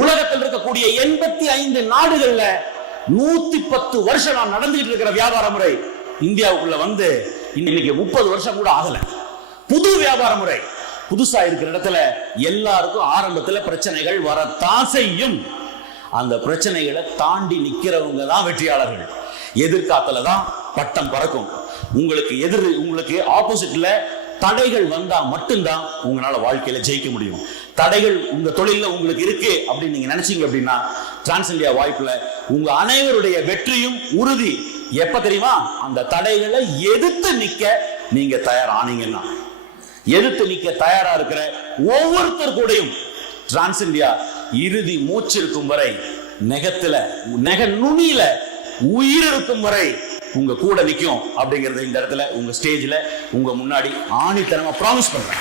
உலகத்தில் இருக்கக்கூடிய 85 நாடுகள்ல 110 வருஷம் நான் நடந்துகிட்டு இருக்கிற வியாபார முறை இந்தியாவுக்குள்ள வந்து இன்னைக்கு 30 வருஷம் கூட ஆகல. புது வியாபார முறை. புதுசா இருக்கிற இடத்துல எல்லாருக்கும் ஆரம்பத்துல பிரச்சனைகள் வரத்தான் செய்யும். அந்த பிரச்சனைகளை தாண்டி நிக்கிறவங்க தான் வெற்றியாளர்கள். எதிர்காலத்துல தான் பட்டம் பறக்கும். உங்களுக்கு ஆப்போசிட்ல தடைகள் வந்தா மட்டும்தான் உங்களால வாழ்க்கையில ஜெயிக்க முடியும். தடைகள் உங்க தொழில உங்களுக்கு இருக்கு அப்படின்னு நீங்க நினைச்சீங்க அப்படின்னா டிரான்ஸ் இந்தியா வாய்ப்புல உங்க அனைவருடைய வெற்றியும் உறுதி. எப்ப தெரியுமா? அந்த தடைகளை எதிர்த்து நிக்க நீங்க தயார் ஆனீங்கன்னா. எதிர்த்து நிக்க தயாரா இருக்கிற ஒவ்வொருத்தர் கூடயும் டிரான்ஸ் இந்தியா இறுதி மூச்சு இருக்கும் வரை, நெக நுனியில உயிர் இருக்கும் வரை உங்க கூட நிக்கும் அப்படிங்கறத இந்த இடத்துல உங்க ஸ்டேஜ்ல உங்க முன்னாடி ஆணித்தனமா ப்ராமிஸ் பண்றேன்.